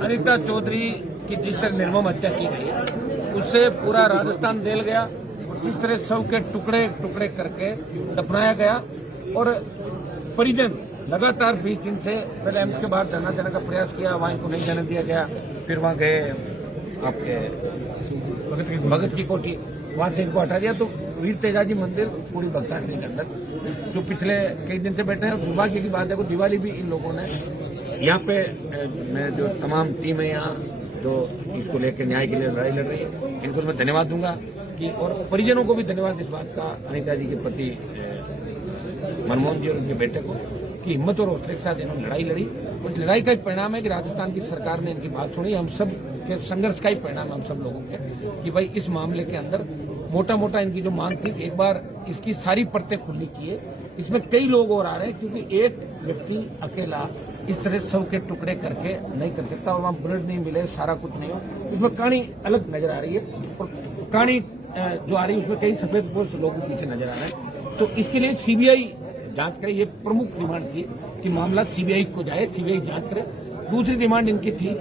अनीता चौधरी की जिस तरह निर्मम हत्या की गई उससे पूरा राजस्थान देल गया। जिस तरह शव के टुकड़े टुकड़े करके दफनाया गया और परिजन लगातार 20 दिन से पहले एम्स के बाहर धरना देने का प्रयास किया, वहां इनको नहीं जाने दिया गया। फिर वहां गए आपके भगत की कोठी, वहां से इनको हटा दिया। तो वीर तेजाजी मंदिर पूरी भक्ता सिंह के अंदर जो पिछले कई दिन से बैठे हैं, और दुर्भाग्य की बात है कि दिवाली भी इन लोगों ने यहाँ पे मैं जो तमाम टीम है यहाँ जो इसको लेकर न्याय के लिए लड़ाई लड़ रही है, इनको मैं धन्यवाद दूंगा कि, और परिजनों को भी धन्यवाद इस बात का अनीता जी के प्रति, मनमोहन जी और उनके बेटे को, कि हिम्मत और हौसले के साथ इन्होंने लड़ाई लड़ी। उस लड़ाई का ही परिणाम है कि राजस्थान की सरकार ने इनकी बात सुनी। हम सब के संघर्ष का ही परिणाम है हम सब लोगों के, कि भाई इस मामले के अंदर मोटा मोटा इनकी जो मांग थी, एक बार इसकी सारी परतें खुली किए। इसमें कई लोग और आ रहे हैं, क्योंकि एक व्यक्ति अकेला इस तरह शव के टुकड़े करके नहीं कर सकता, और वहाँ ब्लड नहीं मिले, सारा कुछ नहीं हो। इसमें कहानी अलग नजर आ रही है, और कहानी जो आ रही है उसमें कई सफेद पोस्ट लोगों के पीछे नजर आ रहे हैं। तो इसके लिए सीबीआई जांच करे, ये प्रमुख डिमांड थी कि मामला सीबीआई को जाए, सीबीआई जांच करे। दूसरी डिमांड इनकी थी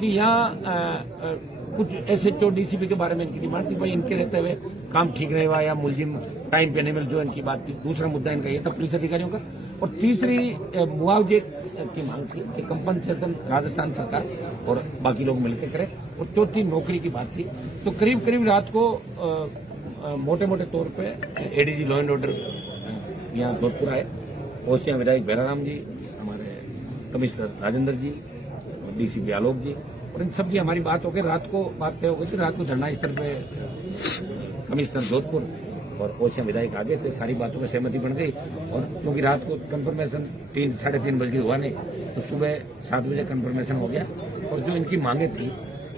कि यहाँ कुछ एसएचओ डीसीपी के बारे में इनकी डिमांड थी, भाई इनके रहते हुए काम ठीक नहीं हुआ या मुलजिम टाइम पे नहीं मिल, जो इनकी बात थी। दूसरा मुद्दा इनका ये था पुलिस अधिकारियों का। और तीसरी मुआवजे की मांग थी कि कंपनसेशन राजस्थान सरकार और बाकी लोग मिलकर करें। और चौथी नौकरी की बात थी। तो करीब करीब रात को मोटे मोटे तौर पे एडीजी लॉ एंड ऑर्डर यहाँ जोधपुर आए, ओसियां विधायक भैराराम जी, हमारे कमिश्नर राजेंद्र जी, डीसीपी आलोक जी, और इन सब की हमारी बात हो गई। रात को बात तय हो गई थी, रात को धरना स्थल पे कमिश्नर जोधपुर और ओसियां विधायक आगे थे, सारी बातों में सहमति बन गई। और क्योंकि रात को कंफर्मेशन 3-3:30 बजे हुआ नहीं, तो सुबह 7 बजे कंफर्मेशन हो गया। और जो इनकी मांगे थी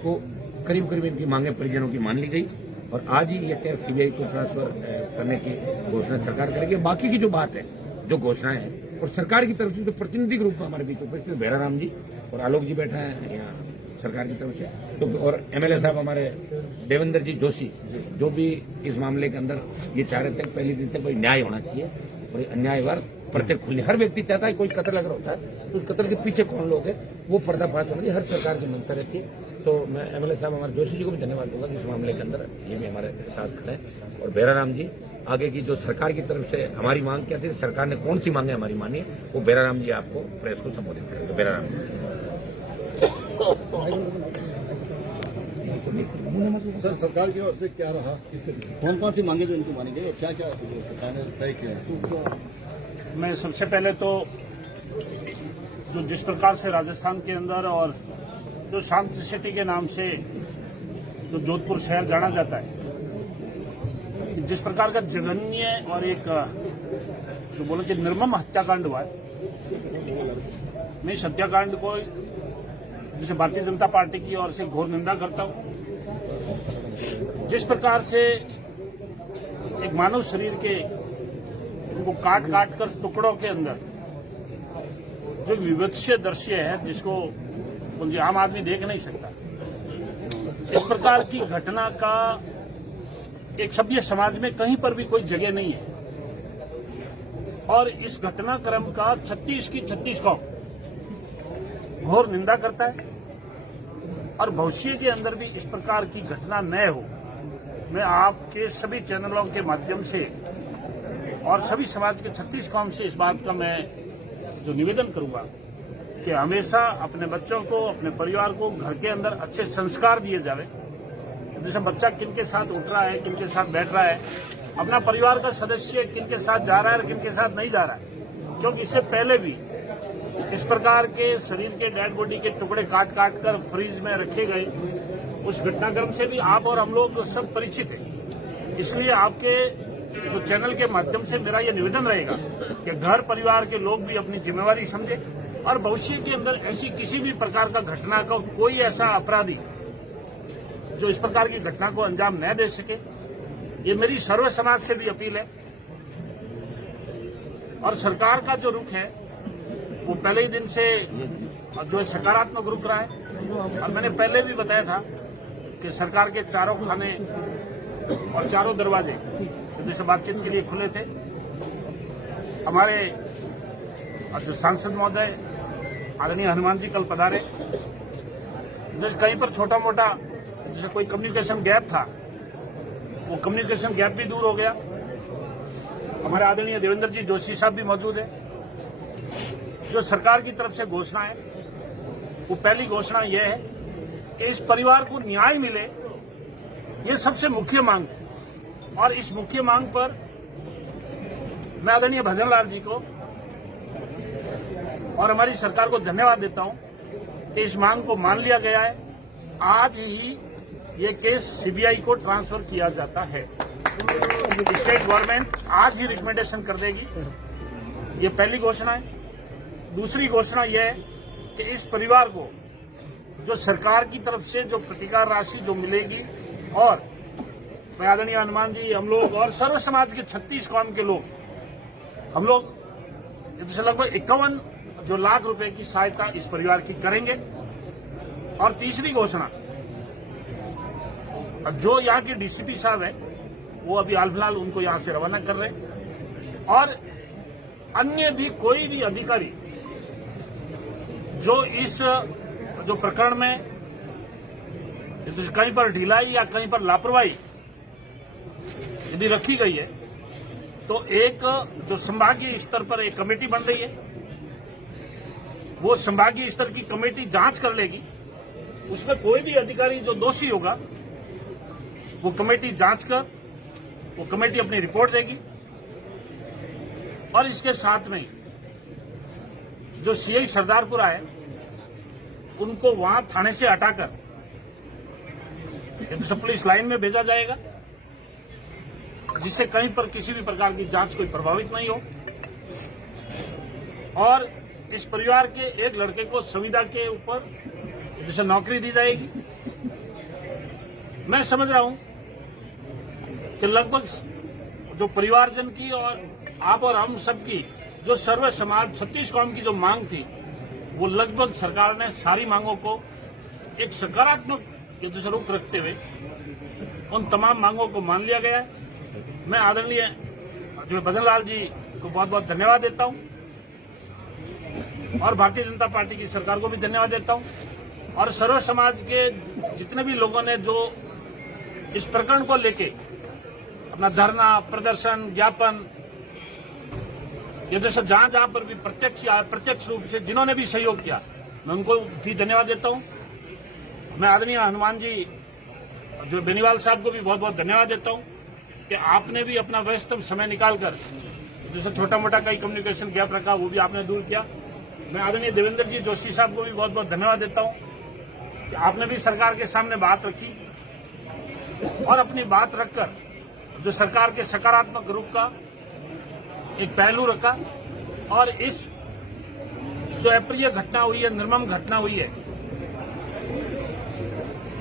वो करीब करीब इनकी मांगे परिजनों की मान ली गई। और आज ही ये केस सीबीआई को ट्रांसफर करने की घोषणा सरकार करेगी। बाकी की जो बात है, जो घोषणाएं हैं, और सरकार की तरफ से जो प्रतिनिधि ग्रुप हमारे बीच उपस्थित भैराराम जी और आलोक जी बैठे हैं यहाँ सरकार की तरफ से, तो और एमएलए साहब हमारे देवेंद्र जी जोशी, जो भी इस मामले के अंदर ये चाह रहे थे पहले दिन से कोई न्याय होना चाहिए और अन्यायवार प्रत्येक खुली। हर व्यक्ति चाहता है कोई कत्ल अगर होता है तो उस कत्ल के पीछे कौन लोग हैं वो पर्दाफाश होना चाहिए, हर सरकार की मंशा रहती है। तो मैं एमएलए साहब हमारे जोशी जी को भी धन्यवाद दूंगा कि इस मामले के अंदर ये भी हमारे साथ खड़े हैं। और भैराराम जी आगे की जो सरकार की तरफ से हमारी मांग क्या थी, सरकार ने कौन सी मांगे हमारी मानी, वो भैराराम जी आपको प्रेस को संबोधित करेंगे। भैराराम सर, सरकार की ओर से क्या रहा, कौन कौन सी मांगे जो इनकी मानी गई और क्या क्या सरकार ने तय किया? मैं सबसे पहले तो जो जिस प्रकार से राजस्थान के अंदर और जो शांति सिटी के नाम से जो जोधपुर शहर जाना जाता है, जिस प्रकार का जघन्य और एक जो बोलो कि निर्मम हत्याकांड हुआ है, मैं इस हत्याकांड को जिसे भारतीय जनता पार्टी की ओर से घोर निंदा करता हूं। जिस प्रकार से एक मानव शरीर के को काट काट कर टुकड़ों के अंदर जो विभत्स्य दृश्य है जिसको आम आदमी देख नहीं सकता, इस प्रकार की घटना का एक सभ्य समाज में कहीं पर भी कोई जगह नहीं है। और इस घटनाक्रम का 36 की 36 कौम घोर निंदा करता है। और भविष्य के अंदर भी इस प्रकार की घटना न हो, मैं आपके सभी चैनलों के माध्यम से और सभी समाज के 36 कौम से इस बात का मैं जो निवेदन करूंगा कि हमेशा अपने बच्चों को, अपने परिवार को घर के अंदर अच्छे संस्कार दिए जावे। जैसे बच्चा किन के साथ उठ रहा है, किन के साथ बैठ रहा है, अपना परिवार का सदस्य किन के साथ जा रहा है और किन के साथ नहीं जा रहा है। क्योंकि इससे पहले भी इस प्रकार के शरीर के डेड बॉडी के टुकड़े काट काट कर फ्रीज में रखे गए, उस घटनाक्रम से भी आप और हम लोग सब परिचित हैं। इसलिए आपके जो चैनल के माध्यम से मेरा यह निवेदन रहेगा कि घर परिवार के लोग भी अपनी जिम्मेवारी समझे और भविष्य के अंदर ऐसी किसी भी प्रकार का घटना का कोई ऐसा अपराधी जो इस प्रकार की घटना को अंजाम न दे सके, ये मेरी सर्व समाज से भी अपील है। और सरकार का जो रुख है वो पहले ही दिन से जो सकारात्मक रुख रहा है। और मैंने पहले भी बताया था कि सरकार के चारों खाने और चारों दरवाजे जैसे बातचीत के लिए खुले थे। हमारे जो सांसद महोदय आदरणीय हनुमान जी कल पधारे, जैसे कहीं पर छोटा मोटा जैसे कोई कम्युनिकेशन गैप था, वो कम्युनिकेशन गैप भी दूर हो गया। हमारे आदरणीय देवेंद्र जी जोशी साहब भी मौजूद है। जो सरकार की तरफ से घोषणा है, वो पहली घोषणा यह है कि इस परिवार को न्याय मिले, ये सबसे मुख्य मांग है। और इस मुख्य मांग पर मैं आदरणीय भजन लाल जी को और हमारी सरकार को धन्यवाद देता हूं कि इस मांग को मान लिया गया है। आज ही ये केस सीबीआई को ट्रांसफर किया जाता है। स्टेट गवर्नमेंट आज ही रिकमेंडेशन कर देगी, ये पहली घोषणा है। दूसरी घोषणा यह है कि इस परिवार को जो सरकार की तरफ से जो प्रतिकार राशि जो मिलेगी, और मैं आदरणीय हनुमान जी, हम लोग और सर्व समाज के 36 कौम के लोग, हम लोग लगभग 51 जो लाख रुपए की सहायता इस परिवार की करेंगे। और तीसरी घोषणा, जो यहाँ के डीसीपी साहब है वो अभी हाल फिलहाल उनको यहाँ से रवाना कर रहे हैं, और अन्य भी कोई भी अधिकारी जो इस जो प्रकरण में कहीं पर ढिलाई या कहीं पर लापरवाही यदि रखी गई है, तो एक जो संभागीय स्तर पर एक कमेटी बन रही है, वो संभागीय स्तर की कमेटी जांच कर लेगी। उसमें कोई भी अधिकारी जो दोषी होगा, वो कमेटी जांच कर वो कमेटी अपनी रिपोर्ट देगी। और इसके साथ में जो सीआई सरदारपुरा है, उनको वहां थाने से हटाकर पुलिस लाइन में भेजा जाएगा, जिससे कहीं पर किसी भी प्रकार की जांच कोई प्रभावित नहीं हो। और इस परिवार के एक लड़के को संविदा के ऊपर जैसे नौकरी दी जाएगी। मैं समझ रहा हूं कि लगभग जो परिवारजन की और आप और हम सबकी जो सर्व समाज 36 कौम की जो मांग थी, वो लगभग सरकार ने सारी मांगों को एक सकारात्मक जैसे रुख रखते हुए उन तमाम मांगों को मान लिया गया है। मैं आदरणीय जो भजन लाल जी को बहुत बहुत धन्यवाद देता हूं, और भारतीय जनता पार्टी की सरकार को भी धन्यवाद देता हूं, और सर्व समाज के जितने भी लोगों ने जो इस प्रकरण को लेके अपना धरना, प्रदर्शन, ज्ञापन, ये जैसे जहां जहां पर भी प्रत्यक्ष रूप से जिन्होंने भी सहयोग किया, मैं उनको भी धन्यवाद देता हूं। मैं आदरणीय हनुमान जी जो बेनीवाल साहब को भी बहुत बहुत धन्यवाद देता हूं कि आपने भी अपना व्यस्तम समय निकालकर जैसे छोटा मोटा कई कम्युनिकेशन गैप रखा, वो भी आपने दूर किया। मैं आदरणीय देवेंद्र जी जोशी साहब को भी बहुत बहुत धन्यवाद देता हूं कि आपने भी सरकार के सामने बात रखी, और अपनी बात रखकर जो सरकार के सकारात्मक रुख का एक पहलू रखा, और इस जो अप्रिय घटना हुई है, निर्मम घटना हुई है,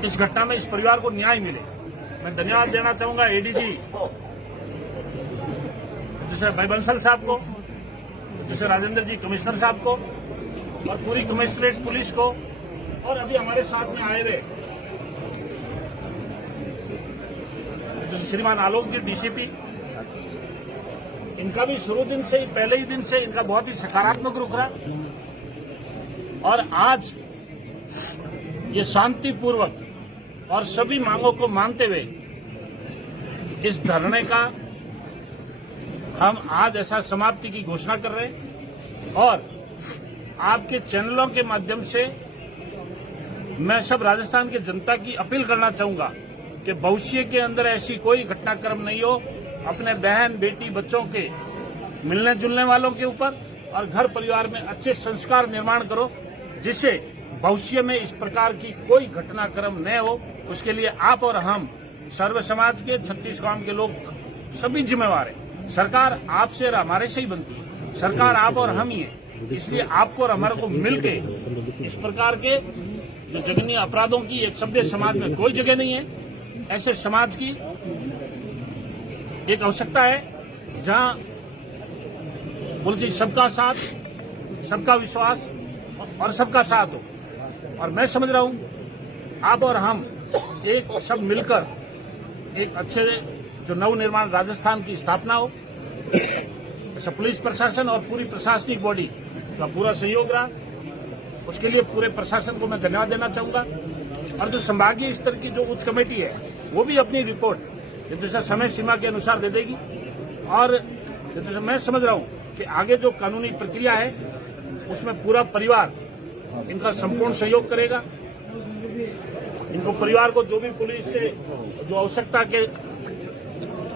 इस घटना में इस परिवार को न्याय मिले। मैं धन्यवाद देना चाहूंगा एडीजी जैसे भाई बंसल साहब को, जैसे राजेंद्र जी कमिश्नर साहब को, और पूरी कमिश्नरेट पुलिस को, और अभी हमारे साथ में आए हुए श्रीमान आलोक जी डीसीपी, इनका भी शुरू दिन से ही, पहले ही दिन से इनका बहुत ही सकारात्मक रुख रहा, और आज ये शांतिपूर्वक और सभी मांगों को मानते हुए इस धरने का हम आज ऐसा समाप्ति की घोषणा कर रहे हैं। और आपके चैनलों के माध्यम से मैं सब राजस्थान की जनता की अपील करना चाहूंगा कि भविष्य के अंदर ऐसी कोई घटनाक्रम नहीं हो, अपने बहन, बेटी, बच्चों के मिलने जुलने वालों के ऊपर और घर परिवार में अच्छे संस्कार निर्माण करो, जिससे भविष्य में इस प्रकार की कोई घटनाक्रम न हो। उसके लिए आप और हम सर्व समाज के 36 कौम के लोग सभी जिम्मेवार हैं। सरकार आपसे और हमारे से ही बनती है, सरकार आप और हम ही है। इसलिए आपको और हमारे को मिलके इस प्रकार के जो जघन्य अपराधों की एक सभ्य समाज में कोई जगह नहीं है। ऐसे समाज की एक आवश्यकता है जहां बोलती सबका साथ, सबका विश्वास और सबका साथ हो। और मैं समझ रहा हूं आप और हम एक सब मिलकर एक अच्छे जो नवनिर्माण राजस्थान की स्थापना हो। ऐसा पुलिस प्रशासन और पूरी प्रशासनिक बॉडी का पूरा सहयोग रहा, उसके लिए पूरे प्रशासन को मैं धन्यवाद देना चाहूंगा। और जो संभागीय स्तर की जो उच्च कमेटी है वो भी अपनी रिपोर्ट जैसे समय सीमा के अनुसार दे देगी। और जैसे मैं समझ रहा हूं कि आगे जो कानूनी प्रक्रिया है उसमें पूरा परिवार इनका संपूर्ण सहयोग करेगा। इनको परिवार को जो भी पुलिस से जो आवश्यकता के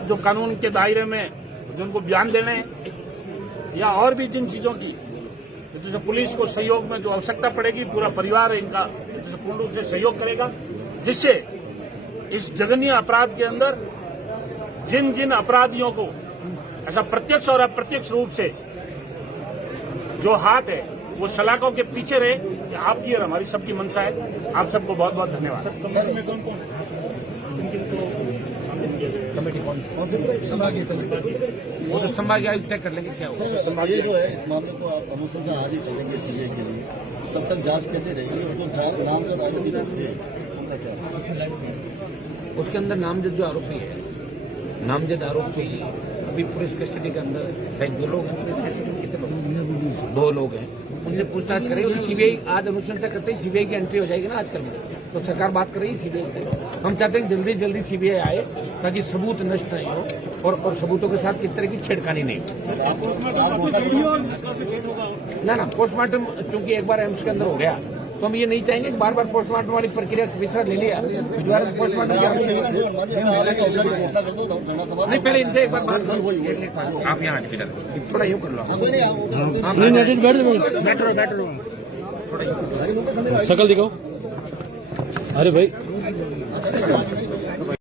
जो कानून के दायरे में जो उनको बयान देने हैं या और भी जिन चीजों की जैसे पुलिस को सहयोग में जो आवश्यकता पड़ेगी पूरा परिवार इनका जैसे पूर्ण रूप से सहयोग करेगा, जिससे इस जघन्य अपराध के अंदर जिन जिन अपराधियों को ऐसा प्रत्यक्ष और अप्रत्यक्ष रूप से जो हाथ है वो सलाखों के पीछे रहे, ये आपकी और हमारी सबकी मंशा है। आप सबको बहुत बहुत धन्यवाद। कमेटी कौन संभागीय कमेटी वो तो संभागीय आयुक्त तय कर लेंगे क्या होगा। सर ये जो है इस मामले को आप अनुशंसा आज ही करेंगे सीबीआई के लिए, तब तक जांच कैसे रहेगी? जो नामजद आरोपी थे उनका क्या? उसके अंदर नामजद जो आरोपी है, नामजद आरोप चाहिए अभी पुलिस कस्टडी के अंदर शायद 2 लोग हैं, कितने लोग? 2 लोग हैं, उनसे पूछताछ करेगी सीबीआई। आज अनुशंसा करते ही सीबीआई की एंट्री हो जाएगी ना आजकल में, तो सरकार बात कर रही है सीबीआई से। हम चाहते हैं जल्दी जल्दी सीबीआई आए ताकि सबूत नष्ट नहीं हो और सबूतों के साथ किस तरह की छेड़खानी नहीं हो। ना पोस्टमार्टम चूंकि एक बार एम्स के अंदर हो गया तो हम ये नहीं चाहेंगे कि बार बार पोस्टमार्टम वाली प्रक्रिया विसरा ले लिया दोबारा पोस्टमार्टम नहीं। पहले इनसे एक बार बात करो। आप यहाँ थोड़ा यूँ कर लो, बैठो शकल दिखाओ। अरे भाई